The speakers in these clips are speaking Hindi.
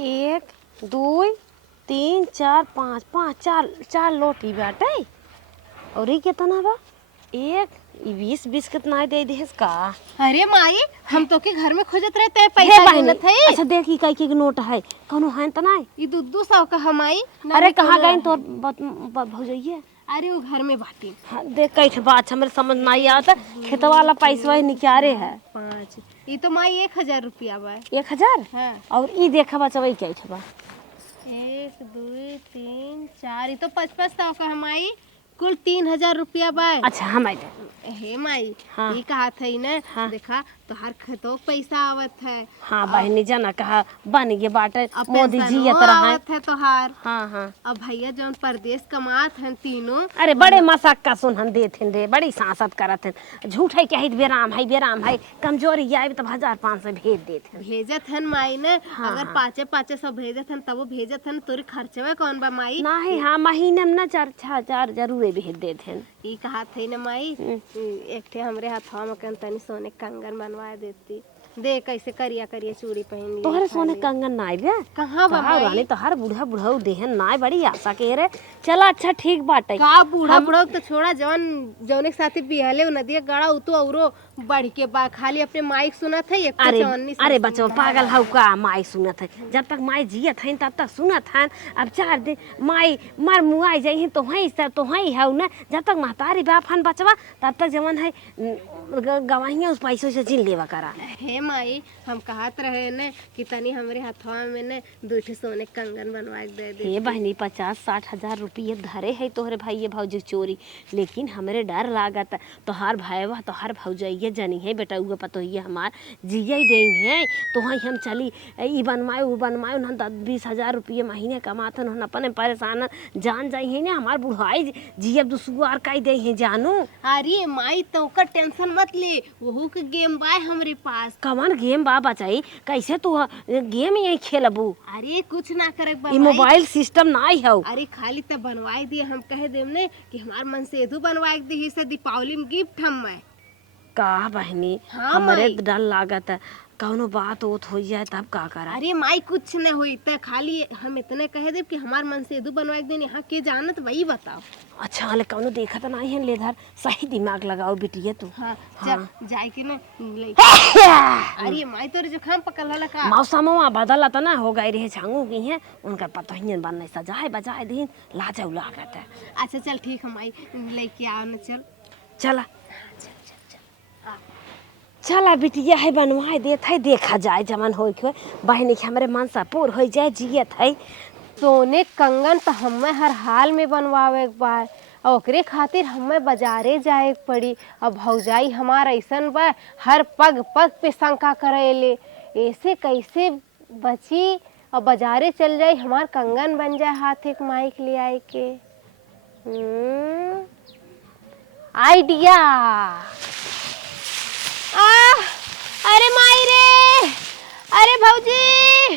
एक दुई तीन चार पाँच पाँच चार चार लोटी बाटे। और ये कितना बा? एक 20 कितना दे देस का? अरे माई हम तो के घर में खोजत रहते हैं पैसा गिनत है। अच्छा देखी कई के नोट है कौनो है त नहीं? ये 200 का हमाई। अरे कहाँ गए तोर भौजइये? अरे वो घर में बाटी। हाँ, देख कई बात हमरे समझ नहीं आता। खेत वाला पैसा ही निकारे है 5। ये तो माई 1000 रुपया बा। 1000? हाँ। और ई देखा बचवाई क्या बा? 1 2 3 4 ये तो 5-5 का हमाई कुल 3000 रुपया बा। अच्छा हम आई हे माई हाँ। ये कहा था ना। हाँ। देखा तो हर खेतों पैसा आवत है। हाँ बहनी जना कहा बन गए बाटे अब मोदी जी ये पेंशनो तरह है। आवत है तोहार। हाँ हाँ। अब भैया जौन परदेश कमात हैं तीनों। अरे बड़े मजाक का सुन देते रे बड़ी सांसद करत हैं। झूठ है क्या बेराम है कमजोरी आए तो 1500 भेज देते हैं। भेजत हन माई ने। हाँ, अगर हाँ। 5 सब भेजत हन तब वो भेजत हन तोरे खर्चवे कौन बा माई। नहीं हाँ महीने में ना 4 जरूर भेज देते हैं। ई कहा थे ना माई एक ठे हमरे हाथवा में कन तनी सोने कंगन बनवा देती। दे कैसे करिया करिया चूड़ी पहन ली। तोहरे सोने कंगन नाई बे? कहाँ बा माई? रानी तो हर बूढ़ा बूढ़ा देहन नाई बड़ी आशा के रे। चला अच्छा ठीक बाटे। का बूढ़ा बूढ़ा तो छोड़ा जवन जौने के साथे बिहले उ नदिया गड़ा उ तो औरो बढ़ के बा। खाली अपने माइक सुनत है। एक अरे 54 अरे बच्चों पागल हौ का? माई सुनत है जब तक माई जियत है तब तक सुनत है। अब 4 दिन माई मर मुआई जाई तो वही हौ ना। जब तक महतारी बाप हन बचवा तब तक जवन है गवाहियां उस पैसों से जिन लेवा करा। हे माई हम कहत रहे ने कि तनी हमरे हाथवा में ने 2 ठे सोने कंगन बनवा के दे दे। हे बहनी 50-60 हजार रुपये धरे है तोहरे भाई भौजी चोरी। लेकिन हमरे डर लागत तोहार भाईवा तोहार भौजइये जनी है बेटा उगे पतोहिए हमार जिये देई है तो वही हम चली ई बनवाए उ बनवाए उन 10-20 हजार रुपये महीने कमातन उन अपने परेशान जान जाई है ना। हमार बुढ़ाई जिये दुसुआर काई दे है जानू। अरे माई तो का टेंशन मत ले वहू के गेम बा हमरे पास। कवन गेम बा बचाई? कैसे तू गेम यही खेलबू? अरे कुछ ना करे ई मोबाइल सिस्टम नाई हौ। अरे खाली तो बनवाई दिए हम कह देम ने कि हमार मन से एदू बनवाए दी से दीपावली में गिफ्ट हम मैं। का बहनी हाँ हमरे माई। डर लागत है कौनो बात ओत हो जाए तब का करा? अरे माई कुछ न हुई तो खाली हम इतने कह दे कि हमार मन से एदू बनवाए देन। यहाँ के जानत वही बताओ। अच्छा हाले कौनो देखा तो नहीं है लेधर। सही दिमाग लगाओ बिटिया तू। हाँ, हाँ। जाए के ना अरे माई तोरे जुकाम पकड़ हला का। मौसम बदला तो ना हो गई रहे छांगू की है उनका पता ही नहीं बनने सजाए बजाए दिन लाजऊ लागत है। अच्छा चल ठीक है माई लेके आओ न चल। चला चला बिटिया है बनवाए देत है देखा जाए जमन हो के बहनी के हमरे मन सा पूर हो जाए जियत है। सोने कंगन तो हमें हर हाल में बनवावे एक बार और ओकरे खातिर हमें बाजारे जाए पड़ी। अब भौजाई हमार ऐसन बा हर पग पग पे शंका करेले ऐसे कैसे बची और बाजारे चल जाई हमार कंगन बन जाए हाथ एक माइक ले आए के। आइडिया। अरे माई रे अरे भौजी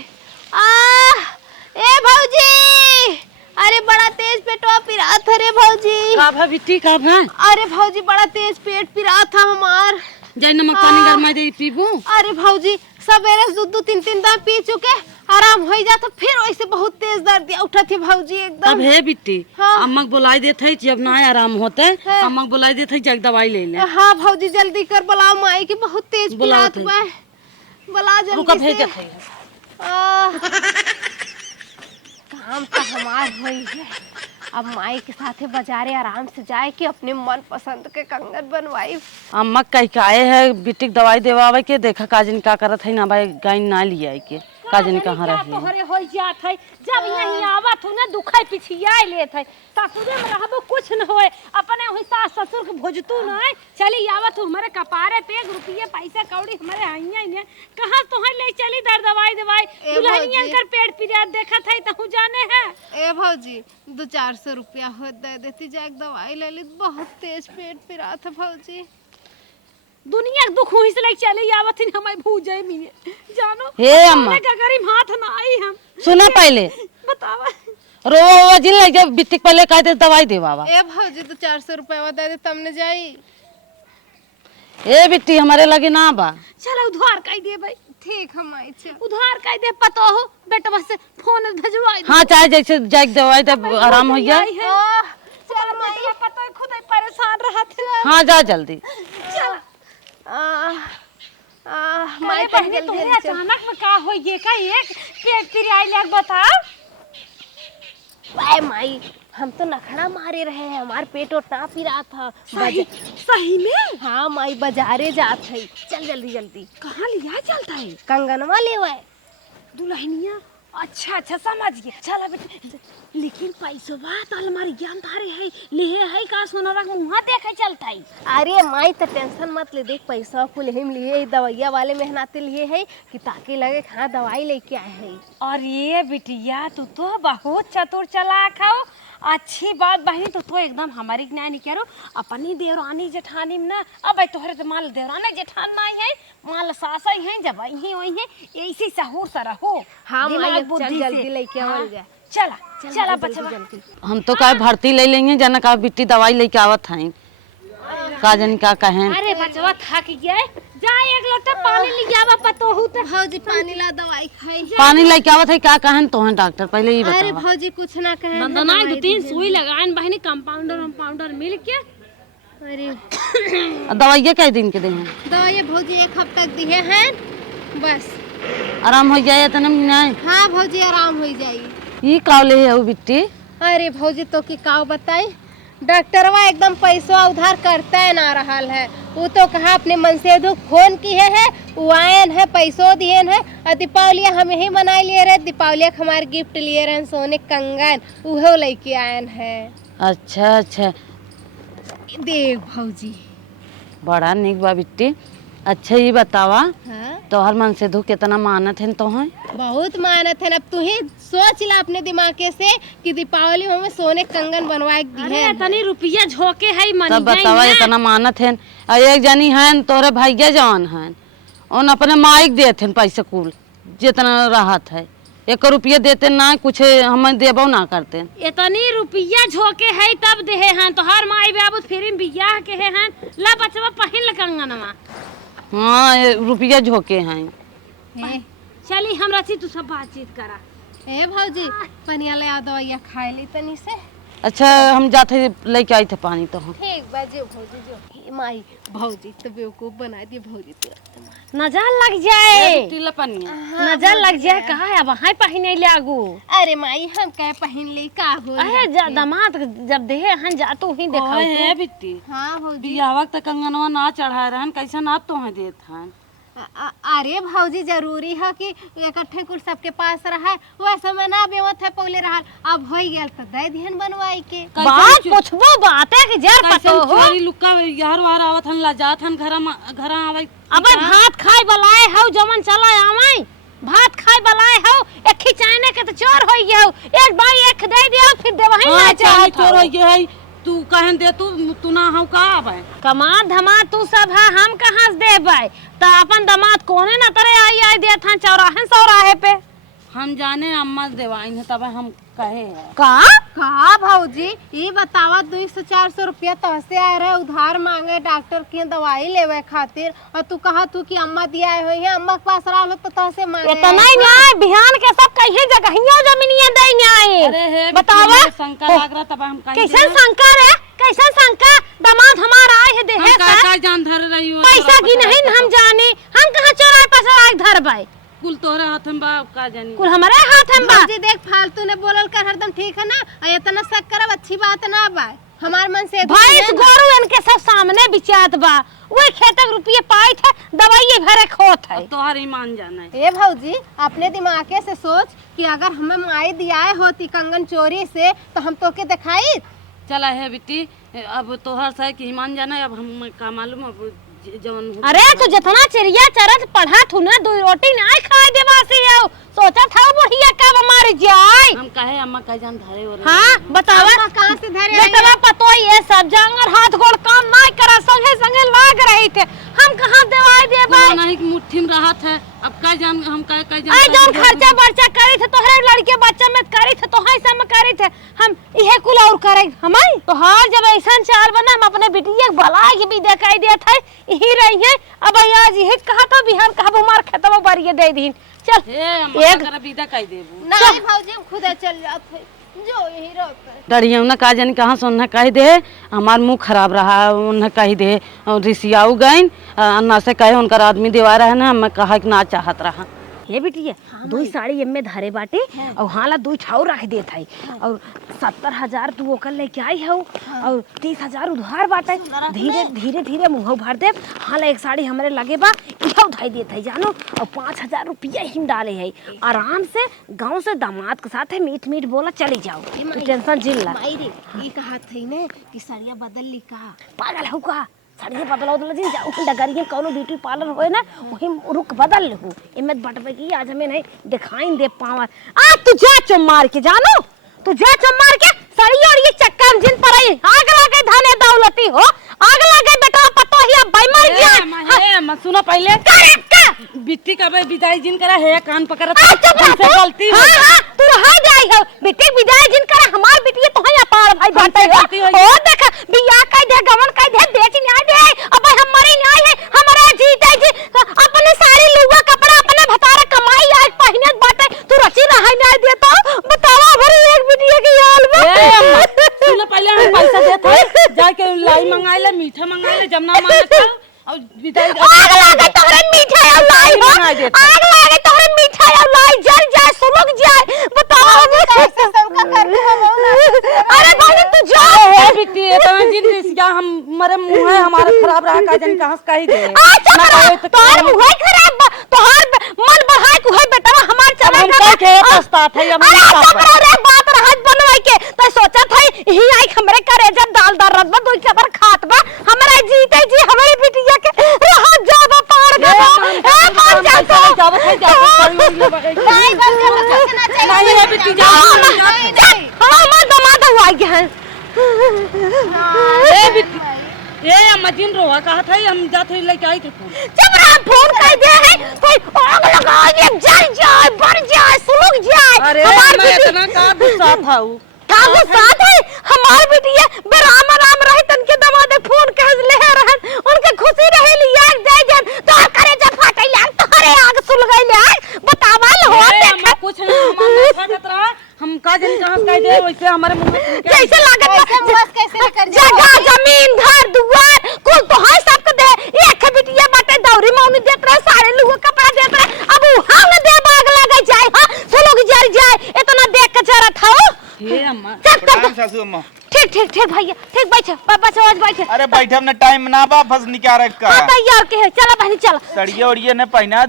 ए भौजी अरे बड़ा तेज पेटवा पिरात है रे भौजी। का भा बिट्टी का भा? अरे भौजी बड़ा तेज पेट पिरात था हमार। जय नमक पानी गरमा दे पीबू। अरे भौजी सवेरे 2-3 दाम पी चुके आराम हो जाता फिर वैसे बहुत तेज दर्द उठत है भौजी एकदम। अब है बिट्टी हाँ। अम्मा बुलाई देत है जब ना आराम होता है हाँ। अम्मा बुलाई देत है जग दवाई ले ले। हाँ भौजी जल्दी कर बुलाओ माई की बहुत तेज पिरात बुलाओ बा। बुला रुका जल्दी भेजत से। है। काम तो हमार हुई है। अब माई के साथे बाजारे आराम से जाए के अपने मन पसंद के कंगन बनवाई। अम्मा कह के आए है बिट्टी के दवाई देवावे के देखा काजन का करत है ना भाई गाय ना लिए आई के काजन कहाँ रही तोहरे हो जात है जब यहीं आवत हो ना दुखाई पिछिया लेत है ससुरे में रहबो कुछ न होए अपने वही सास ससुर के भोजतू न चली आवत हो हमारे कपारे पे रुपये पैसा कौड़ी हमारे हइया ने कहां तोहर ले चली दर दवाई दुल्हनियन कर पेट पिरिया देखत है तहु जाने है। ए भौजी 200-400 रुपया हो दे देती जाए दवाई ले ली बहुत तेज पेट पिरा था भौजी। दुनिया के दुख हुई से ले चली आवत है हमारे भूजे में जानो। हे अम्मा का गरीब हाथ ना आई हम सुना पहले बतावा रो जिन लगे बिट्टी पहले कह दे दवाई देवावा। ए भौजी 400 रुपया दे दे तमने जाई। ए बिट्टी हमारे लगे ना बा। चलो उधार कह दे भाई ठीक है माई चल। उधार कह दे पतो हो बेटवा से फोन भेजवाई हाँ चाहे जैसे जाके दवाई तब आराम हो जाए। चल माई पतो खुद ही परेशान रहत है। हाँ जा जल्दी। चल माई अरे बहनी तुम्हें अचानक में का हो ये का एक पेट पिराई लग बता। अरे माई हम तो नखड़ा मारे रहे हैं, हमार पेट और ना पिरा था। सही में? हाँ माई बाजारे जात है, चल जल्दी जल्दी। कहाँ लिया चलता है? कंगनवा लेवे दुल्हनिया। अच्छा अच्छा समझ गए। चल बेटा लेकिन पैसो बात अलमारी ज्ञान धारे है ले है का सोना रख मुंह देखे चलता है। अरे माई तो टेंशन मत ले, देख पैसा को लेहिम लिए दवाइया वाले मेहनते लिए है कि ताकि लगे हाँ दवाई लेके आए है। और ये बिटिया तू तो बहुत चतुर चालाक हो। अच्छी बात बहनी तो एकदम हमारी न्याय नहीं करो अपनी देवरानी जेठानी में ना। अब तोहरे तो माल देवरानी जेठान नहीं है, माल सास ही है, जब ही वही है ऐसी सहूर सरा हो। हाँ माई चल बुद्धि जल्दी से। लेके आवल जाए। चला चला बच्चा। हम तो का भर्ती ले लेंगे जना का बिट्टी दवाई लेके आवत हैं का जन का कहें। अरे बचवा थक गया जा एक लोटा पानी ले आवा पतो हो तो। भौजी पानी ला दवाई खाई। पानी लेके आवत है क्या कहें तो हैं डॉक्टर पहले ही अरे बताओ। भौजी कुछ ना कहे। नंदना 2-3 सुई लगाएन बहनी कंपाउंडर मिल के। अरे दवाइया कई दिन के दे हैं? दवाई भौजी 1 हफ्ता दिए हैं बस। आराम हो जाए इतना नहीं? हाँ भौजी आराम हो जाएगी। ये कावले है वो बिट्टी? अरे भौजी तो की काव बताई, डॉक्टरवा एकदम पैसा उधार करता है ना रहा है। वो तो कहा अपने मन से दो फोन की है वो आयन है पैसों दिए है। और दीपावली हम यही मना लिए रहे, दीपावली हमारे गिफ्ट लिए रहे सोने कंगन वो लेके आयन है। अच्छा अच्छा देख भौजी बड़ा निक बा बिट्टी। अच्छा ये बतावा हाँ तोहर मन से धू कितना मानत है तो हैं? बहुत मानत है। अब तू ही सोच ला अपने दिमाग से कि दीपावली में सोने कंगन बनवाए दी अरे है। इतनी रुपया झोंके है मन तब बतावा इतना मानत है। और एक जनी है तोरे भैया जवान है उन अपने माइक देते हैं पैसे कुल जितना राहत है। 1 रुपया देते ना कुछ हम देबो ना करते। इतनी रुपया झोंके है तब देहे हैं तो हर माई बाबू फिर बियाह के हैं ला बचवा पहिन ल कंगनवा। हाँ रुपया झोंके हैं। चली हमरा से तू सब बातचीत करा। ए भौजी पनिया ले आ दवाइया खाए ली तनी से। अच्छा हम जाते लेके आई थे पानी तो हम। ठीक बाजी भौजी जो हे माई भौजी तो बेवकूफ बना दिए भौजी तो। नजर लग जाए पनिया नजर लग जाए कहा है वहाँ पहिने ले आगू। अरे माई हम कह पहन ले का हो। अरे दामाद जब देहे हन जा तू ही देखा है बिट्टी। हाँ भौजी बियाह वक्त कंगनवा ना चढ़ा रहन कैसा आप तो हैं देत हैं। अरे भौजी जरूरी है कि इकट्ठे कुल सबके पास रहा वैसे में ना बेवत है पहले रहा। अब हो गया तो दे दिहन बनवाई के। बात पूछबो बात है कि जर पतो हो। चोरी लुक्का यार वार आवत हन ला जात हन घर आवे। अबे भात खाए बलाए हो जमन चला आवे भात खाए बलाए हो एक खिचाने के तो चोर हो गया हो। एक बाई एक दे दियो फिर देवही ना चाहे चाहिए चोर हो गया है तू कहन दे तू ना हो का आवे कमाल धमाल तू सब है हम कहाँ से देबै तो अपन दामाद कोने न तरे आई देत हन चौराहे पे। हम जाने अम्मा देवाई है तब हम कहे है कहा भौजी ये बतावा 200-400 रुपया तो से आ रहे उधार मांगे डॉक्टर की दवाई लेवे खातिर। और तू कहा तू कि अम्मा दिया हुई है अम्मा के पास रहा तो से मांगे। इतना न्याय बिहान के सब कहीं जगहियों जमीनियां दे न्याय। अरे है बतावा शंका लग रहा तब हम कहे कैसन शंका रे कैसन शंका दामाद हमारा आए है देहे का जान धर रही हो पैसा की नहीं हम जाने हम कहाँ चोराए पसराए धरबै कुल तोरे हाथ में बा का जानी कुल हमारे हाथ में बा। भौजी देख फालतू ने बोलल कर हरदम ठीक है ना। और इतना शक करब अच्छी बात ना बा हमार मन से। भैंस गोरू इनके सब सामने बिचात बा वही खेतक रुपये पाई थे दवाई भरे खोत है। तोहर ईमान जाना है। ए भौजी अपने दिमागे से सोच कि अगर हमें माई दियाए होती कंगन चोरी से तो हम तो के दिखाई। चला है बिट्टी अब तोहर से कि ईमान जाना है अब हम का मालूम अब जवन। अरे तू जितना चिड़िया चरत पढ़ा थू ना 2 रोटी ना खाए देवा से आओ सोचा था बुढ़िया कब मार जाए। हम कहे अम्मा का जान धरे हो हाँ बतावा कहाँ से धरे बेटवा पतो ये सब जांगर हाथ गोड़ काम ना करा संगे संगे लाग रही थे हम कहाँ दवाई देबा नहीं मुट्ठी में राहत है अब का जान हम का जान। आई जौन खर्चा बर्चा करी थे तोहरे लड़के बच्चा में करी थे तोहरे सब में करी थे हम इहे कुल और करे हमाई तो हार जब ऐसा चाल बना हम अपने बिटिया के भलाई के भी दिखाई देत है यही रही है अब आज ये कहा था बिहान कहा हमार खेतवा बारिये दे दिन चल एक विदा कह देबू नहीं भौजी हम खुद चल जाते जो यही रहते डरिया ना का जानी कहाँ से उन्हें कह दे हमार मुंह खराब रहा उन्हें कह दे रिसियाऊ गईन अन्ना से कहे उनका आदमी देवा रहा है ना मैं कहा कि ना चाहत रहा ये बिटिया दो साड़ी एमे धरे बाटे और हाला दो छाऊ रख देत है और 70,000 तू ओकर लेके आई हो और 30,000 उधार बाटे धीरे धीरे धीरे मुँह भर दे हाला एक साड़ी हमरे लगे बा इहो उधाई देत है जानो और 5,000 रुपया हिम डाले है आराम से गांव से दामाद के साथ है मीठ मीठ बोला चली जाओ टेंशन जिल्ला माई रे ये कहा थी ने कि साड़िया बदल ली का पागल हो का साड़ी बदलाव दला जी जाओ डगरिया कोनो ब्यूटी पार्लर होए ना वही रुक बदल लेहू एमे बटवे की आज हमें नहीं दिखाई दे पावा आ तू जा चम मार के जानो तू जा चम मार के साड़ी और ये चक्का जिन पर आई आग लगे धने दौलती हो आग लगे बेटा पतो ही भाई मर गया हे मत सुनो पहले बिट्टी का भाई विदाई जिन करा है कान पकड़ा हमसे गलती हो हां तू रहा जाई हो बेटे विदाई जिन करा हमार बिटिया तो है अपार भाई बाटे हो देख बिया कह दे गवन कह दे बेच न्याय दे अब हमारे न्याय है हमारा जीत है जी अपने सारे लुगा कपड़ा अपने भतारा कमाई आज पहने बाटे तू रची रहा न्याय देता बतावा भरी एक बिटिया की हाल में सुनो पहले हम पैसा देते जाके लाई मंगा ले मीठा मंगा ले जमना मांगा और विदाई आग लगे तोरे मीठा और लाई हो आग लगे तोरे मीठा और लाई जल जाए सुलग जाए बताओ कैसे सबका करके हम अरे भाई तू जा है बिट्टी इतना जिन रिसिया हम मरे मुंह है हमारा खराब रहा का जान कहां से कही दे तोर मुंह खराब तोहर मन बढ़ाए को है बेटा हमार चला हम के पछता थे हम रे बात रहत बनवाई के तो सोचा था ही आई हमरे करे जब दाल दाल रत दो के पर खात बा हमरा जीते जी हमारी बिटिया के रहा जाबा पार गया ए मर जा तो जाबा थे जाबा नहीं बस करना चाहिए नहीं है बिट्टी जा हां मैं दमाद हुआ गया है ए बिट्टी ए मजिन रोवा कहा था हम जाते लेके आई थे फोन जब आप फोन कर दे है कोई आग लगा ये जल जाए बढ़ जाए सुलग जाए अरे मैं इतना का गुस्सा था वो का गुस्सा है हमार बिटिया बेराम राम रहे तन के दमादे फोन कह ले रहन उनके खुशी रहे लिया दे जन तो करे जब फाटे लाग तोरे आग सुलगई ले बतावल हो देख कुछ ना हमारा फटत रहा हम का जन कहां कह दे वैसे हमारे मुंह में जैसे लागत बस कैसे कर जगह जमीन घर दुआर कुल तो है सबके दे एक बिटिया बाटे दौरी में उन्हें देत रहे सारे लोग कपड़ा देत रहे अब हम दे बाग लगे जाए हां सुलग जल जाए इतना देख के जरत हो हे अम्मा प्रणाम सासू अम्मा। ठीक ठीक ठीक भैया ठीक बैठ पापा समझ बैठ अरे बैठे हमने टाइम ना बा फस निकाल रखा हां तैयार के है चलो बहनी चलो सड़िया उड़िया ने पहना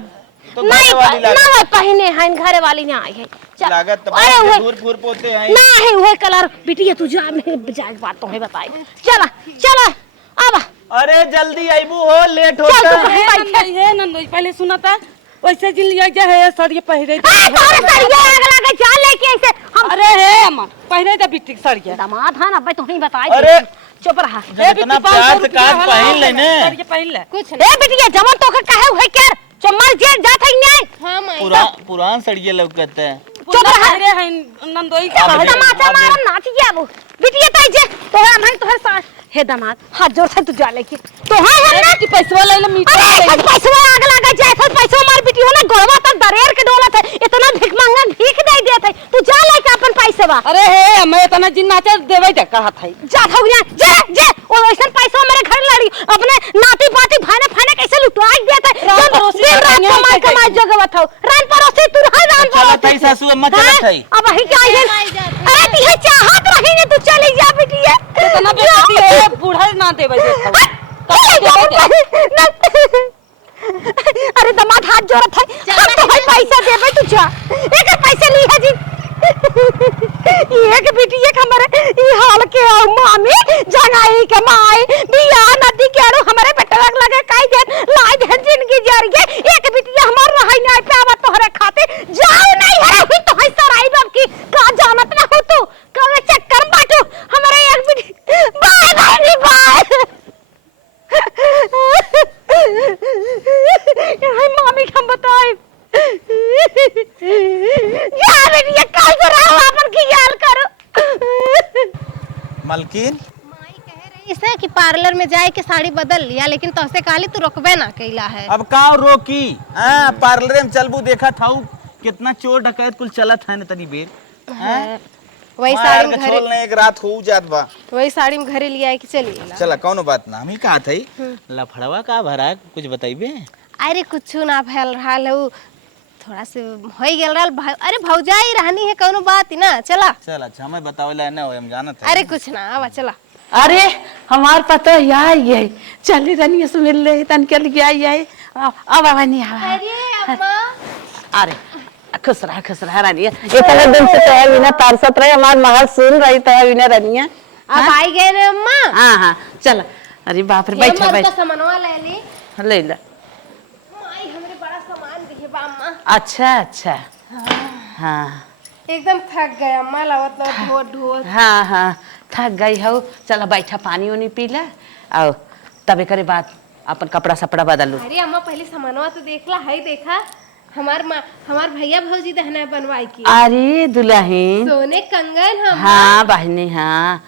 तो नहीं घरे वाली ना लागत पहने हैं घरे वाली ना आई है चल लागत अरे तब वो दूर फूर पोते हैं ना है वो कलर बिटिया तू जा नहीं जाए बात तो है बताई चला चला अब अरे जल्दी आईबू हो लेट चल होता तू है। कहीं बैठ ये नंदोई पहले सुना था वैसे जिन लिया जा है सर ये पहरे तोरे सरिया आग लगे जा लेके ऐसे हम अरे हे अम्मा पहरे था बिट्टी सर ये दामाद है ना भाई तू ही बताई अरे चुप रहा इतना प्यार से काट पहन लेने सर ये पहन ले कुछ ए बिटिया जमन तो कहे हुए के चमर जे जात है नहीं हां माई पुरान सड़िया लौकत है चुप रहा पहरे है नंदोई अब तमाचा मारम नाच जाबो बिटिया ताई जे तोहरा मैं तोहर साथ हे दामाद हाथ जोड़ से तू जा लेके तो हां हमने कि पैसा ले ले मीठा अरे पैसा आग लगा जाए तो पैसा मार बिटिया ना गोलवा तक दरेर के डोलत है इतना भीख मांगन भीख दे देत है तू जा लेके अपन पैसा बा अरे हे मैं इतना जिन नाचे देवे त कहा था जा था जे जे ओ ऐसा पैसा मेरे घर लड़ी अपने नाती पाती भाने फाने कैसे लुटवाई देत है रान पड़ोसी दिन रात कमाई जगवत हो रान पड़ोसी तू रहा रान चलत है सासू अम्मा चलत है अब ही क्या है अरे ती चाहत रही ने तू चली जा बिटिया इतना बेटी है बूढ़ा ना देवे अरे दमाद हाथ जोड़त है हम तो है पैसा देबे तू जा एक पैसे ली है जी एक बिटिया हमारे ई हाल के आओ मामी जंगाई के माई बिया नदी के आरो हमारे बेटा लगे काई दे लाई दे जिंदगी जर गए एक बिटिया हमार रही नहीं पावा तोहरे खाते जाओ नहीं है हुई तो है सराई बाप की का जानत ना हो तू कवे चक्कर बाटू हमारे एक बिटिया बाय बाय बाय हाय मामी हम बताए यार ये कल से रहा अपन की यार करो मलकिन माई कह रही ऐसे कि पार्लर में जाए के साड़ी बदल लिया, लेकिन तोसे काली तू रोकबे ना कैला है। अब का रोकी पार्लर में चलबू देखा था कितना चोर डकैत कुल चलत है न तनी बेर वही साड़ी में छोल ने एक रात हो जात बा। वही साड़ी में घरे लिया कि चलिए। चला कौनो बात ना, हम ही कहा थई लफड़वा का भरा है, कुछ बताइबे। अरे कुछ ना भैल रहा है, थोड़ा से हो गेल रहा। अरे भौजाई रहनी है कौनो बात ही ना। चला चल अच्छा हमें बतावेला ना हो, हम जानत है। अरे कुछ ना आवा चला। अरे हमार पता है चली रनिया से मिल रही तन के लिए आई है। अब आवनी आवा। अरे अम्मा अरे खुश रहा रनिया, इतने दिन से तय बिना तरसत रहे हमार महल सुन रही तय बिना रनिया। अब आई गए रे अम्मा। हाँ चल। अरे बाप रे बैठा बैठ सामानवा ले ली। ले ला। माई हमरे बड़ा सामान दिखे बा अम्मा। अच्छा हाँ एकदम थक गए अम्मा, लवत ढोत। हाँ थक गई हो। चल बैठा पानी उनी पी ले और तबे करे बाद अपन कपड़ा सपड़ा बदल लू। अरे अम्मा पहले सामानवा तो देखला है। देखा हमार भैया भौजी दहना बनवाई की। अरे दुल्हन सोने कंगन हम। हाँ बहनी हाँ,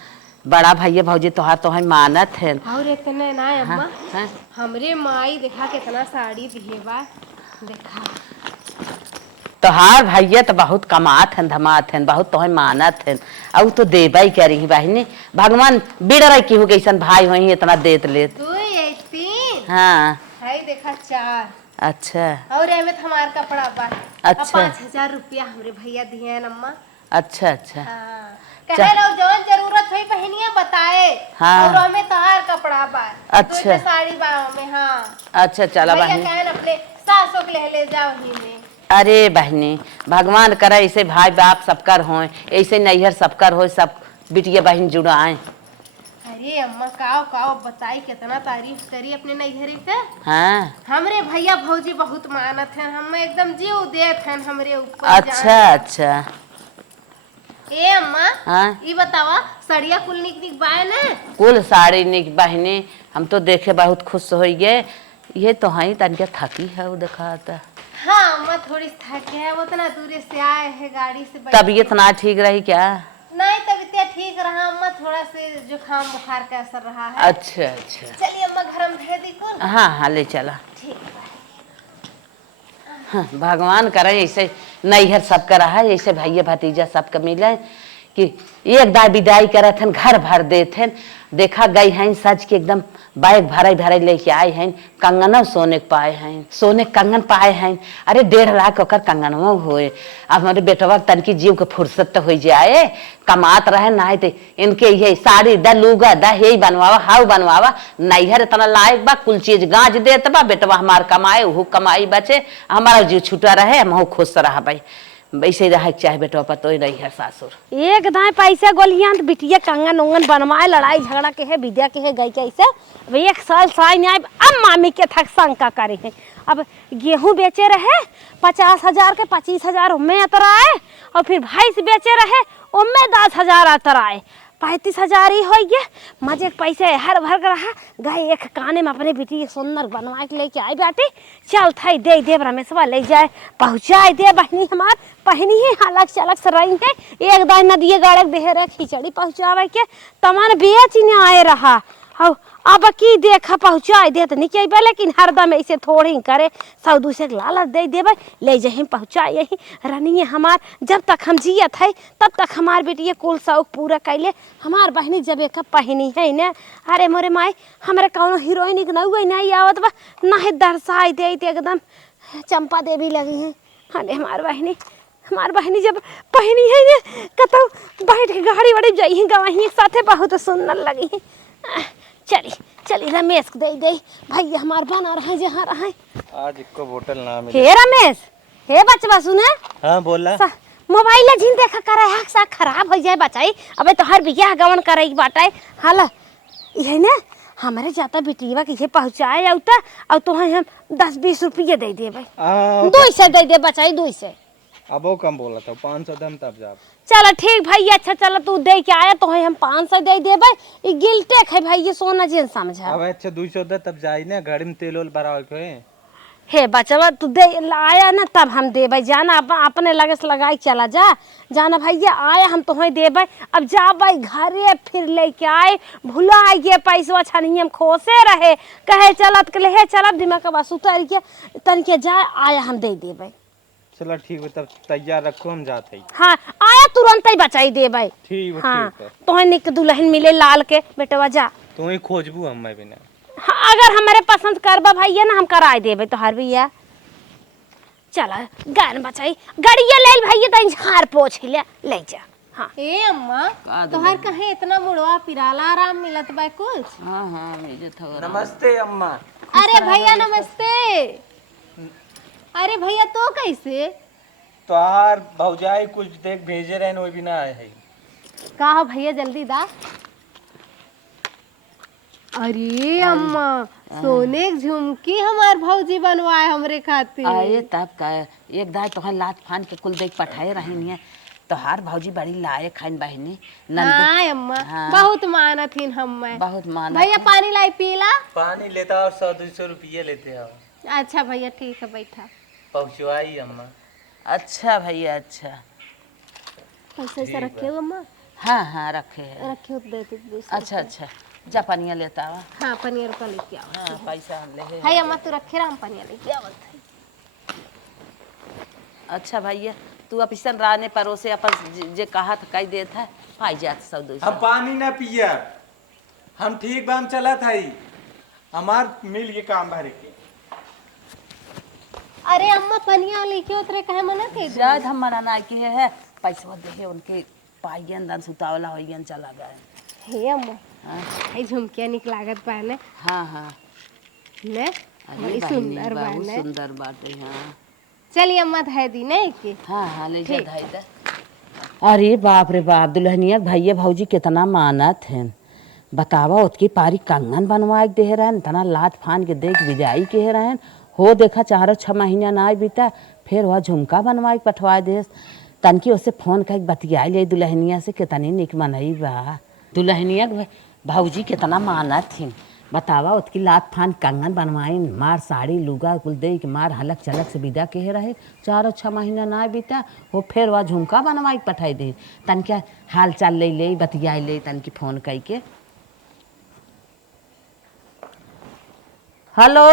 बड़ा भैया भौजी तोहार तो मानत है। और इतने ना अम्मा हाँ? हमरे माई देखा कितना साड़ी दिहे बा। देखा तोहार भैया तो बहुत कमात है धमात है, बहुत तोहर मानत है और तो देबा ही क्या रही बहनी। भगवान बिड़ की हो गई भाई वही इतना देत लेत। 2 3 हाँ है देखा 4। अच्छा और एमे हमार कपड़ा बा। अच्छा। 5000 रुपया हमरे भैया दिए हैं अम्मा। अच्छा हाँ। कहे लो जौन जरूरत होई बहनिया बताए। हाँ। और हमें तोहार कपड़ा बा। अच्छा। 2 साड़ी बा में। हाँ अच्छा चला भैया बहनी। कहन अपने सासों के ले जाओ ही में। अरे बहनी भगवान करे ऐसे भाई बाप सबकर होए, ऐसे नैहर सबकर हो, सब बिटिया बहन जुड़ाए। अरे अम्मा काओ बताई कितना तारीफ करी अपने नैहरी से। हाँ हमरे भैया भौजी बहुत मानत हैं, हम एकदम जीव देत हैं हमरे ऊपर। अच्छा ए अम्मा हाँ ई बतावा सड़िया कुल निक बाय ने। कुल साड़ी निक बहनी, हम तो देखे बहुत खुश हो गए। ये तो है तनिक थकी है वो दिखाता। हाँ अम्मा थोड़ी थके है, उतना दूर से आए है गाड़ी से बैठ। तबीयत ना ठीक रही क्या? नहीं तबीयत ठीक रहा अम्मा, थोड़ा से जुकाम बुखार का असर रहा है। अच्छा चलिए अम्मा घर में भेज दी कुल। हाँ ले चला। ठीक है। हाँ, भगवान करे ऐसे नैहर सबका रहा, ऐसे भैया भतीजा सबका मिले कि एक दाई विदाई करत हन घर भर देत हन। देखा गई हैं सज के एकदम बैग भराई लेके आए हैं। कंगन सोने के पाए हैं, सोने कंगन पाए हैं। अरे 1.5 लाख ओकर कंगनवा हुए। अब हमारे बेटवा तनकी जीव के फुर्सत तो हो जाए, कमात रहे ना तो इनके ये साड़ी द लूगा द हे बनवावा हाउ बनवावा। नैहर इतना लायक बा, कुल चीज गांज देत बा, बेटवा हमार कमाए वो कमाई बचे, हमारा जीव छूटा रहे, हम खुश रहा भाई। वैसे रहे चाहे बेटवा पतो ही नहीं है सासुर। एक दाए पैसा गोलियां बिटिया कंगन उंगन बनवाए, लड़ाई झगड़ा के है विद्या के है गई कैसे। अब 1 साल साई नहीं, अब मामी के थक शंका करे है। अब गेहूं बेचे रहे 50,000 के 25,000 उम्मे अतराए, और फिर भैंस बेचे रहे उम्मे 10,000 अतराए, 35,000 ही हो गए। मजे के पैसे हर भर कर रहा गए। एक काने में अपने बेटी सुंदर बनवा के लेके आई बेटी। चल थई दे देव रमेशवा ले जाए पहुँचाए दे बहनी हमार पहनी ही अलग से रही है। एक दाई नदिए गाड़े देहरे खिचड़ी पहुँचावे के तमान बेच ही आए रहा। अब की देखा पहुँचाए दे तो नहीं बे, लेकिन हरदम ऐसे थोड़ी करे 100-200 लालच दे देवे ले जाही पहुँचाए यही रनिए हमार। जब तक हम जियत है तब तक हमार बेटी कुल शौक पूरा कैले। हमार बहनी जब एक पहनी है न, अरे मोरे माई हमारे कौनो हीरोइन नहीं आवत बा, ना ही दर्शाई दे एकदम चंपा देवी लगी है। अरे हमार बहनी जब पहनी है न कतौ बैठ के गाड़ी वाड़ी जाई गवाही साथे बहुत सुंदर लगी है। चली रमेश को दे भैया हमार बना रहे जहाँ रहे। आज इको बोतल ना मिले। हे रमेश, हे बचवा सुने। हाँ बोला। मोबाइल झिन देखा करे हक सा खराब हो जाए बचाई। अबे तो हर बिया गवन करे बाटाए हाला ये ना हमारे जाता बिटिया के ये पहुँचाए आउता और तो हम 10-20 रुपये दे देबे। 200 दे दे बचाई 200। अब वो कम बोला था 500 दम तब जा। चलो ठीक भाई, अच्छा चलो तू दे के आया तो हम 500 दे देबे। ई गिल्टे है भाई, ये सोना जिन समझा। अब अच्छा 200 दे तब जाई ना, गाड़ी में तेल ओल भरावे के। हे बचवा तू दे आया ना तब हम देबै जाना अपने लगे से लगाई चला जा जाना भैया आया हम तुम्हें देबै अब जाबै घरे फिर लेके आए भुला ये पैसा छनिए हम खोसे रहे कहे चलत के ले चलत दिमाग बस उतर के तनिके जा आया हम दे देबै। चलो ठीक है तब तैयार रखो हम जाते ही। हाँ आया तुरंत ही बचाई देबै। ठीक है हाँ ठीक है। तुम्हें निक दुल्हन मिले लाल के बेटवा जा। तू ही खोजबू हम मैं बिना। हाँ, अगर हमारे पसंद करबा भैया ना हम कराए देबै तोहार भैया। चला गान बचाई गड़िया ले भैया तन झाड़ पोछ ले जा। हाँ ए अम्मा तोहर कहे इतना मुड़वा पिराला आराम मिलत बा कुछ? हाँ हाँ भेजे था। नमस्ते अम्मा। अरे भैया नमस्ते। अरे भैया तो कैसे? तोहार भौजाई कुछ देख भेजे रहे वो भी ना आए है। कहा भैया जल्दी दा। अरे अम्मा सोने की झुमकी हमार भौजी बनवाए हमरे खातिर। आए तब का एक दाई तोहर लात फान के कुल देख पठाए रहनी है तोहार भौजी बड़ी लाए खाइन बहनी हाँ अम्मा बहुत मानत हिन हमें। बहुत मान भैया पानी लाई पीला। पानी लेता और 100-200 रुपये लेते हो। अच्छा भैया ठीक है बैठा। पहुँचवाई अम्मा। अच्छा भैया अच्छा। पैसा ऐसा रखे हो अम्मा? हाँ हाँ रखे है। रखे हो तो देते दो। अच्छा अच्छा जा पनिया लेता हुआ। हाँ पनीर का लेके आओ। हाँ पैसा हम ले हाय अम्मा तू रखे रहा हम पनीर लेके आवत है। अच्छा भैया तू अपिसन राने परोसे अपन जे कहा था कई देत है पाई जात 100-200। हम पानी ना पिया हम ठीक बाम चला था ही हमार मिल के काम भरे के। अरे अम्मा पनिया लेके उतरे कहे मना थे? शायद हम मना ना की है पैसा दे उनके पाइयन दान सुतावला होइयन चला गए। हे अम्मा हाय झुमकिया निक लागत बाने। हाँ हाँ ने बड़ी सुंदर बहुत बाने। सुंदर बाटे। हाँ चलिए अम्मा धाय दी नहीं के। हाँ हाँ ले जा धाई दे। अरे बाप रे बाप दुल्हनिया भैया भौजी कितना मानत है बतावा उसकी पारी कंगन बनवा के दे रहन तना लात फान के देख विजाई के रहन हो देखा 4-6 महीना ना बीता फिर वह झुमका बनवा के पठवा दे तनकी उससे फोन कर बतिया ले दुल्हनिया से कितनी निक मनई बा दुल्हनिया भौजी कितना मानत थी बतावा उसकी लात फान कंगन बनवाई मार साड़ी लुगा कुल दे के मार हलक चलक से विदा के रहे 4-6 महीना ना बीता वो फिर वह झुमका बनवाई पठाई दे तन क्या हाल चाल ले बतिया ले तन की फोन कई के। हेलो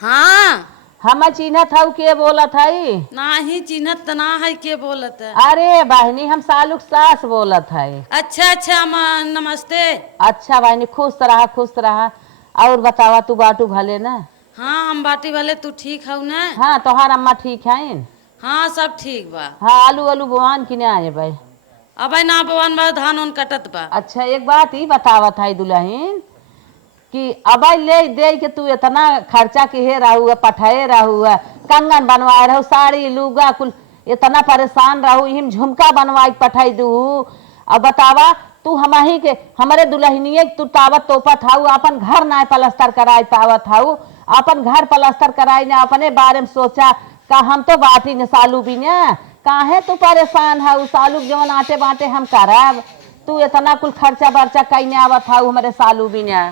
हाँ हम चिन्हत हूँ के बोलत है? नाही चिन्हत त ना है के बोलत है। अरे बहनी हम सालुक सास बोलत है। अच्छा अच्छा नमस्ते। अच्छा बहनी खुश रहा और बतावा तू बाटू भले ना? हाँ हम बाटी वाले तू ठीक हऊ ना? हाँ तोहार अम्मा ठीक है? हाँ सब ठीक बा। हाँ आलू बुआन कि ना आए भाई? अब ना बवान बा धान उन कटत बा। अच्छा एक बात ही बतावत है दुल्हन कि अब ले दे के तू इतना खर्चा के रहू पठाए रहू कंगन बनवाए रहू साड़ी लुगा कुल इतना परेशान रहू हिम झुमका बनवाई पठाई दू अब बतावा तू हमही के हमारे दुल्हनिए तू तावत तोपत हाउ अपन घर ना पलस्तर कराई पावत हाउ अपन घर पलस्तर कराई ने अपने बारे में सोचा का हम तो बाटी ने सालू भी ने काहे तू परेशान हाउ सालू जवन आटे बाटे हम करब तू इतना कुल खर्चा बर्चा कई ने आवत हाउ हमारे सालू भी ने।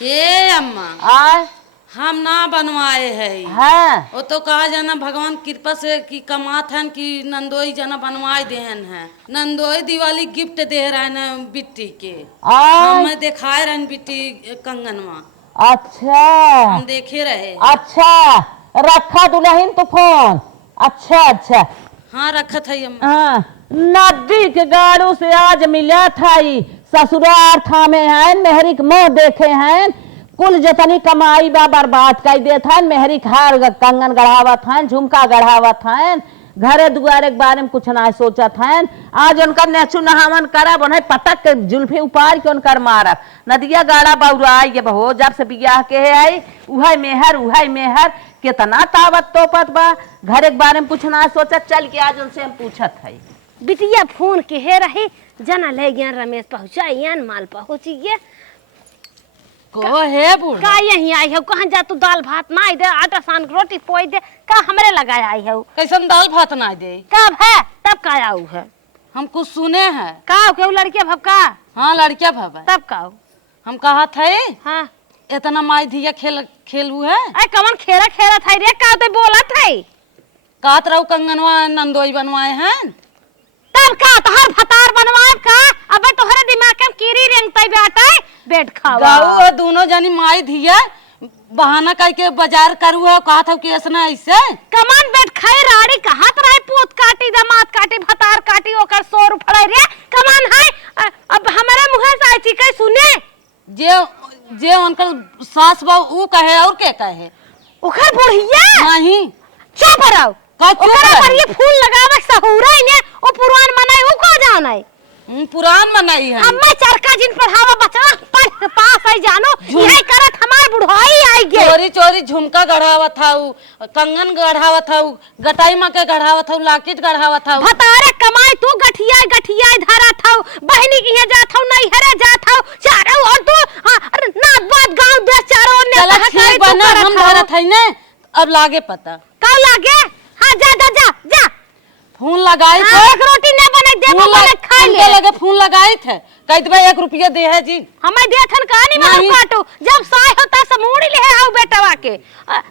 ए अम्मा आय हम ना बनवाए है। हाँ वो तो कहा जाना भगवान कृपा से कि कमात हन कि नंदोई जना बनवाए देहन है नंदोई दिवाली गिफ्ट दे रहे न बिट्टी के हमें दिखाए रहन बिट्टी कंगनवा। अच्छा हम देखे रहे। अच्छा रखा दुल्हन तो फोन। अच्छा अच्छा हाँ रखत है अम्मा। हाँ नदी के गाड़ू से आज मिला था ससुराल थामे हैं मेहरी के मुँह देखे हैं कुल जतनी कमाई बा बर्बाद कर देत है मेहरी हार कंगन गढ़ावत हैं झुमका गढ़ावत हैं घरे दुआरे के बारे में कुछ ना सोचत हैं आज उनकर नेचु नहावन करब उन्हें पटक के जुल्फी उपार के उनकर मारब नदिया गाड़ा बउराई के बहो जब से बियाह के आई उहे मेहर कितना तावत तोपत बा घरे के बारे में कुछ ना सोचत चल के आज उनसे हम पूछत है। बिटिया फोन के हे रही जना ले गया रमेश पहुँचाइए माल पहुँचिए को है बूढ़ का यहीं आई है कहाँ जा तू दाल भात ना दे आटा सान के रोटी पोई दे का हमरे लगाया आई है कैसन दाल भात ना दे कब है तब का आऊ है हम कुछ सुने हैं। का के लड़के भबका हाँ लड़किया भव तब का हम कहा थे हाँ इतना माई धिया खेलू है। अरे कमन खेला था रे, का तो बोला था कात रहू कंगनवा नंदोई बनवाए हैं। तब का तोहर भतार बनवाए का? अबे तोहरे दिमाग में कीरी रेंगतई बेटा, बेट खावा गाऊ दोनों जानी माई धिया बहाना कह के बाजार करू है, कहा था कि ऐसा ऐसे कमान बेट खाए राड़ी कहात रहे, पोत काटी दमात काटी भतार काटी ओकर सोर उफड़े रे कमान है। अब हमारे मुंह से आई कह सुने जे जे उनकर सास बहू ऊ कहे और के कहे ओकर बुढ़िया नहीं चुप रहो। का चुप ओकरा पर रही? ये फूल लगावे सहुरा ने ओ पुरान मनाई ऊ को जाने पुरान मनाई है। अम्मा चरका जिन पढ़ावा बचवा पढ़ पास आई जानो यही करत हमार बुढ़ाई आई गे। चोरी चोरी झुमका गढ़ावा था, कंगन गढ़ावा था, गटाई माँ के गढ़ावा था, लाकिट गढ़ावा था। भतारे कमाई तू गठिया धरा था, बहनी की यहाँ जात हूँ नहीं हरे जात हूँ चारों और तू नात बात गांव देश चारों ने चला ठीक बना हम धरत है ने, अब लागे पता का लागे। हाँ जा जा जा जा फोन लगाई थे, एक रोटी नहीं बनाई दे बने खा ले लगे फोन लगाई थे, कहते भाई 1 रुपया दे है जी हमें देथन कहानी में काटू जब साय होता समूड़ी ले हाउ बेटवा के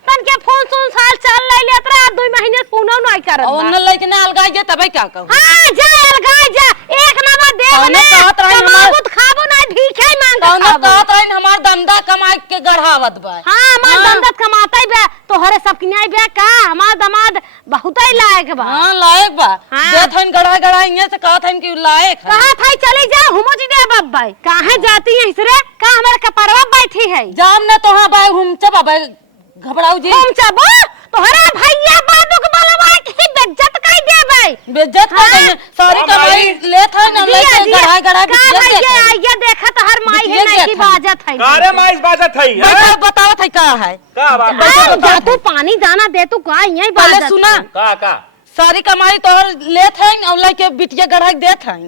तन के फोन सुन साल चल ले लेतरा 2 महीने फोनो नहीं करत और न लेके ना अलगाई जे तबे क्या कहूं। हां जा अलगाई जा एक नंबर दे कौनो कहत रही हमार खुद खाबो ना भीखे मांग कौनो खाबो। कहत रही हमार धंधा कमाई के गढ़ावत बा। हां हमार दंदत कमाता बे तोहरे सब किनाई बे का हमार दामाद बहुत ही लायक बा। हां लायक बा देथन गढ़ा इने से कहत हन कि लायक है। कहां थाई चले जा हुमो जी दे बब्बा काहे जाती है इसरे का हमारे कपड़वा बैठी है जाम ने तोहा बाय हम चबा बाय घबराऊ जी हम चबो तोहरा भैया बाबू के बोलवा के बेइज्जत कर देबे बेइज्जत कर दे सारी कमाई लेत है न लेके गढ़ा का भैया आइया देखत हर माई है नहीं की बाजत है अरे माई बाजत है बताओ बताओ थे का है का बात जा तू पानी दाना दे तू का यही पहले बाजत सुना का सारी कमाई तोहर लेत है और लेके बिटिया गढ़ा देत है।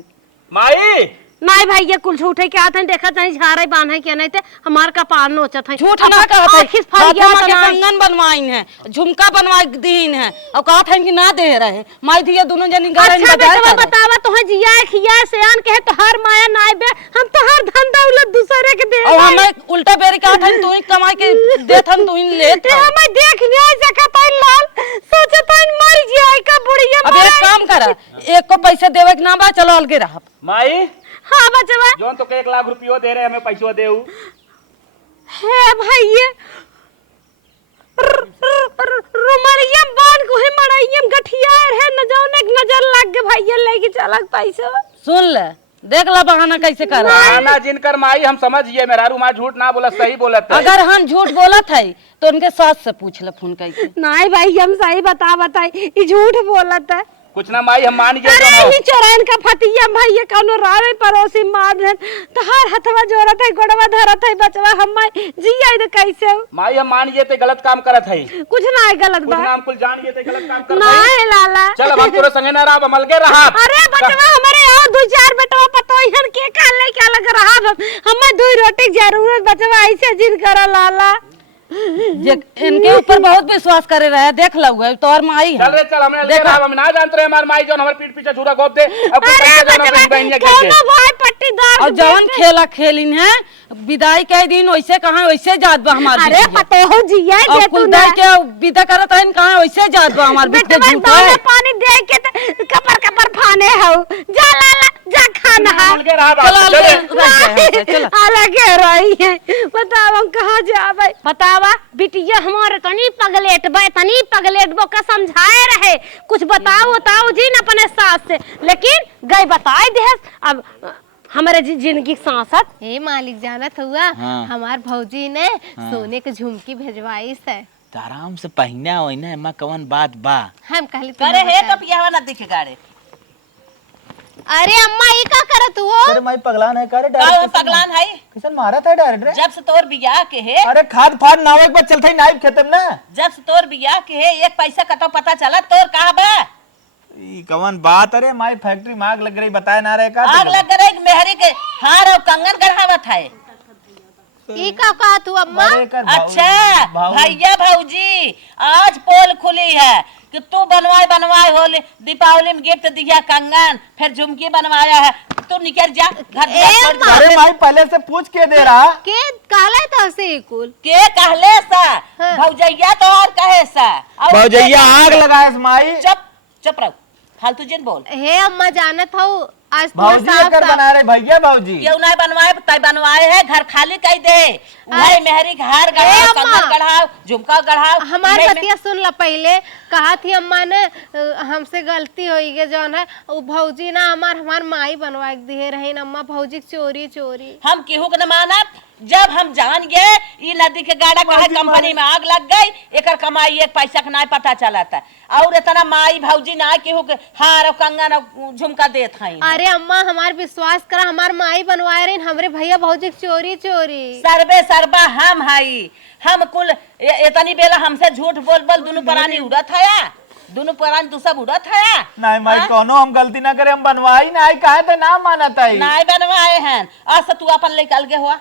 माई नहीं भाई ये कुल झूठे के आते हैं देखा नहीं झाड़े बांधे के नहीं थे हमार का पार नोचत है झूठ ना कहत है कंगन बनवाइन है झुमका बनवाई दीन है और कहत है कि ना दे रहे माई धिया दोनों जनी गढ़ा अच्छा बेटवा बतावा तो जिया खिया सियान के तो हर माया नाय बे हम तो हर धंधा उलट दूसरे के दे और हमें उल्टा बेरी कहत है तू ही कमाई के देत हम तू ही लेत ते हमें देख नहीं सकत है लाल सोचे तो मर जाए का बुढ़िया अब एक काम कर एक को पैसे देवे के ना बा चलो अलगे रह माई हां बचवा जोन तो 1 लाख रुपया दे रहे हमें पैसा देऊ है भैया रुमरिया बान को है मड़ाइयम गठिया है न जाने नजर लग गए भैया लेके चलक पैसा सुन ले देख ला बहाना कैसे कर बहाना जिनकर माई हम समझिए मेरा रू माँ झूठ ना बोला सही बोलत है। अगर हम झूठ बोलत है तो उनके सास से पूछ ले फोन करके। नहीं भाई हम सही बताई ये झूठ बोलत है कुछ ना माई हम मान गए अरे ही चोरन का फटिया भैया कौनो रावे पड़ोसी मार दे तो हर हथवा जोरत है गोड़वा धरत है बचवा हम जिया तो कैसे माई हम मान गए थे गलत काम करत है कुछ ना है गलत कुछ बात ना हम कुल जान गए थे गलत काम करत नहीं लाला चल अब हम तोरे संगे ना रहा मल के रहा अरे बचवा हमारे और 2-4 बेटवा पतो हन के काले क्या लग रहा हमें 2 रोटी की जरूरत बचवा ऐसे जिद करा लाला इनके ऊपर बहुत विश्वास करे रहे देख लो तो और माई चल रे चल हमने ले रहा हम ना जानते रहे हमार माई जोन हमारे पीठ पीछे छुरा घोप दे अब कुछ अरे पैसे देना अपनी बहनिया के भाई पट्टीदार और जवन खेला खेलिन है विदाई के दिन वैसे कहां वैसे जात बा हमार अरे पते हो जिया और दे तू कुल ना दे के विदा करत है कहां वैसे जात बा हमार बेटे बेटवा झूठ दाना है पानी दे के कपर फाने हो जा लाला जा खाना मल के रहा चल चल अलग रही है बताओ हम कहाँ जावे बतावा बिटिया हमारे तनी पगलेट बो का समझाए रहे कुछ बताओ जी न अपने सास से लेकिन गए बताए दे अब हमारे जिंदगी सांसत हे मालिक जानत हुआ हमार भौजी ने सोने के झुमकी भेजवाई से आराम से पहिना होइना एमा कवन बात बा हम कहली करे हे तो पियावा ना दिखे गाड़े अरे अम्मा ये का करत हो अरे माई पगलान है करे का डायरेक्ट पगलान है किसन मारा था डायरेक्ट रे जब से तोर बियाह के है अरे खाद फाद नावे के बाद चलता ही नाइब खेतम ना जब से तोर बियाह के है 1 पैसा का तो पता चला तोर कहा बा ई कवन बात अरे माई फैक्ट्री में आग लग रही बताए ना रहे का आग लग रही मेहरी के हार और कंगन गढ़ावत है ये का कहा तू अम्मा अच्छा भैया भौजी आज पोल खुली है कि तू बनवाए होली दीपावली में गिफ्ट दिया कंगन फिर झुमकी बनवाया है तू निकल जा घर ए छोड़ अम्मा। अरे माई पहले से पूछ के दे रहा। के काला तो से कुल के कहले सा हाँ। भौजैया तो और कहे सा और भौजैया आग लगाए माई। चुप चुप रहो फालतू जिन बोल हे अम्मा जानत हूँ आज तुम्हारा भौजी साफ एकर साफ बना रहे भैया भौजी। क्यों नहीं बनवाए तय बनवाए है घर खाली कह दे उहे मेहरी घर ए गढ़ाओ अम्मा। कंगन गढ़ाओ झुमका गढ़ाओ हमार नहीं में- बतिया सुन ला पहले कहा थी अम्मा ने हमसे गलती होई गई जौन है वो भौजी ना हमार माई बनवा के दिए रही अम्मा भौजी के चोरी चोरी हम केहू के न मानब जब हम जान गए ई नदी के गाड़ा कहे कंपनी में आग लग गई एकर कमाई एक पैसा के नहीं पता चला था और इतना माई भौजी ना केहू के हार और कंगन और झुमका देत हई अरे अम्मा हमार विश्वास करा हमार माई बनवाए रही हमरे भैया भौजी के चोरी चोरी सर्वे सर्वा हम हई हम कुल इतनी बेला हमसे झूठ बोल बोल दोनों प्राणी उड़त हया दोनों प्राणी तू सब उड़त हया नहीं माई हाँ? कोनो हम गलती ना करे हम बनवाई नहीं काहे ते ना मानत है। नहीं बनवाए हैं आज तू अपन लेकर के हुआ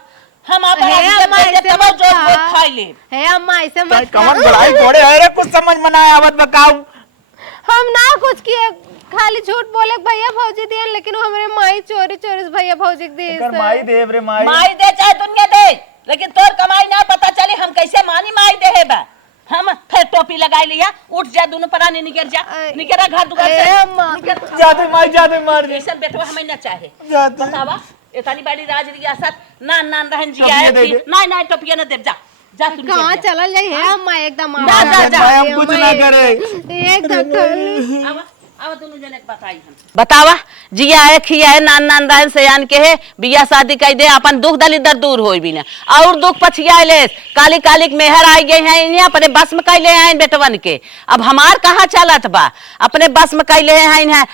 हम अपन हे आदमी अम्मा, के बेटे ऐसे तब मत जो कहा। खाई ले हे अम्मा ऐसे मत कमन कहा। बड़ाई घोड़े है रे कुछ समझ में ना आवत बताऊं। हम ना कुछ किए खाली झूठ बोले के भैया भौजी दिए लेकिन वो हमरे माई चोरी चोरी से भैया भौजी के दिए एकर माई देव रे माई। माई दे चाहे दुनिया दे लेकिन तोर कमाई ना पता चली हम कैसे मानी माई दे है बा हम फिर टोपी लगाई लिया उठ जा दोनों प्राणी निकल जा निकल घर दुकान ए से अम्मा जाते माई जाते मार दे। ऐसा बेटवा हमें ना चाहे जाते बतावा इतनी बड़ी राज रियासत नान नान रहन जी टोपिया आए दे थी दे। नहीं नहीं टोपिया ना दे जा जा तू निकल कहाँ जा। चलल जाई है अम्मा एकदम जा, जा, जा। भाई हम कुछ ना करे। एकदम कर आवा आवा दोनों जने के बताई हम बतावा जिया है खिया है नान नान रहन से आन के है बिया शादी कह दे अपन दुख दलिदर दूर होई बिना और दुख पछिया ले काली काली के मेहर आई गई है इन्हें अपने बस में कैले हैं बेटवन के अब हमार कहाँ चलत बा अपने बस में कैले हैं इन्हें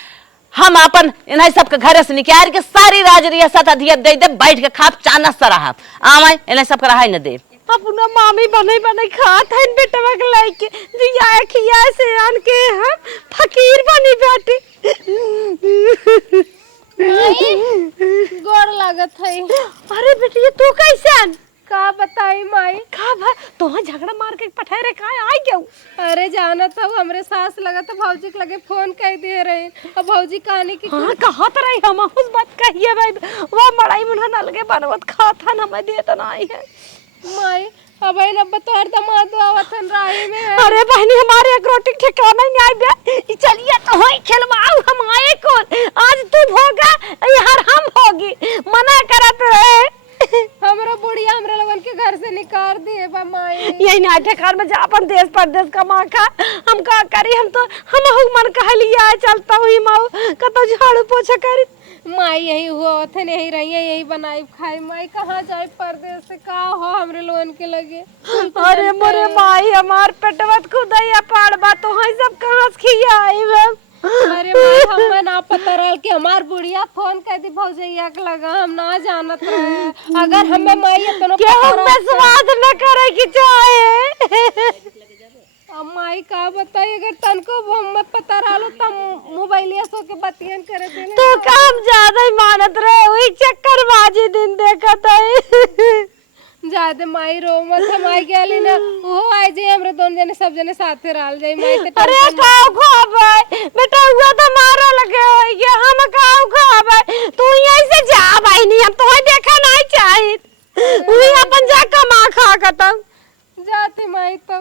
हम अपन इन्हें सबके घरे से निकाल के सारी राज रियासत अधियत दे दे बैठ के खाप चानस से रहा आवे इन्हें सबके रहा न दे अपना मामी बने बने खात है बेटवा के लाइके जिया खिया से आन के हम फकीर बनी बैठी गोड़ लागत है अरे बेटी तू कैसे आन का बताई माई का भाई तो झगड़ा मार के पठारे का आई क्यों अरे जाना था हमरे सास लगा तो भौजी के लगे फोन कर दिए रहे अब भौजी कहानी की हाँ कहत रही हम उस बात कहिए भाई वो मड़ाई मुन्हा नलगे बनवत खात हन हमें देत नहीं है माई अब आई नब्बे तो हर दमाद आवतन राही में है। अरे बहनी हमारे एक रोटी ठिकाना नहीं आई बे चलिए तो होई खेलवाओ हम आए कौन आज तू होगा यार हम होगी मना करत रहे हमरा बुढ़िया हमरे लोगन के घर से निकाल दिए बा माई यही नाटक में जा अपन देश परदेश कमा खा हम का करी हम तो हम मन कह लिया चलता हुई माऊ कतो झाड़ू पोछा करी माई यही हुआ थे यही रही है यही बनाई खाई माई कहाँ जाए परदेश से का हो हमरे लोगन के लगे अरे मोरे माई हमार पेटवत खुदैया पाड़बा तो है सब कहां से खिया आई अरे माई हमें ना पता रहल कि हमार बुढ़िया फोन कर दी भौजैया के लगा हम ना जानत रहे अगर हमें माई इतना के हम स्वाद न करे की चाहे अब माई का बताई अगर तनको हम पता रहलो तब मोबाइलिया सो के बतियन करे देने तो काम ज्यादा ही मानत रहे वही चक्कर बाजी दिन देखत है ज्यादा माई रो मत हम आई गेली ना वो आई जे हमरे दोन जने सब जने साथे रहल जाई माई के अरे काऊ खाबे बेटा हुआ तो मारो लगे होई गया हम काऊ खाबे तू यहीं से जा भाई नहीं हम तो देखा नहीं चाहिए वही अपन जा कमा खा कतम जाते माई तो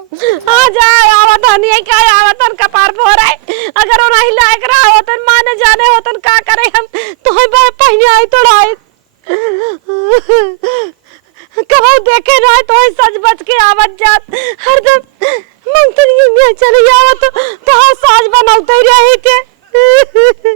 हाँ जा आवत हनी क्या आवत हन कपार फोर है अगर वो नहीं लायक रहा होतन माने जाने होतन का करे हम तो पहने आई तोड़ाई कब देखे ना तो सच बच के आवत जात हरदम मंतरी में चली आवत तो साज बनाते रही थे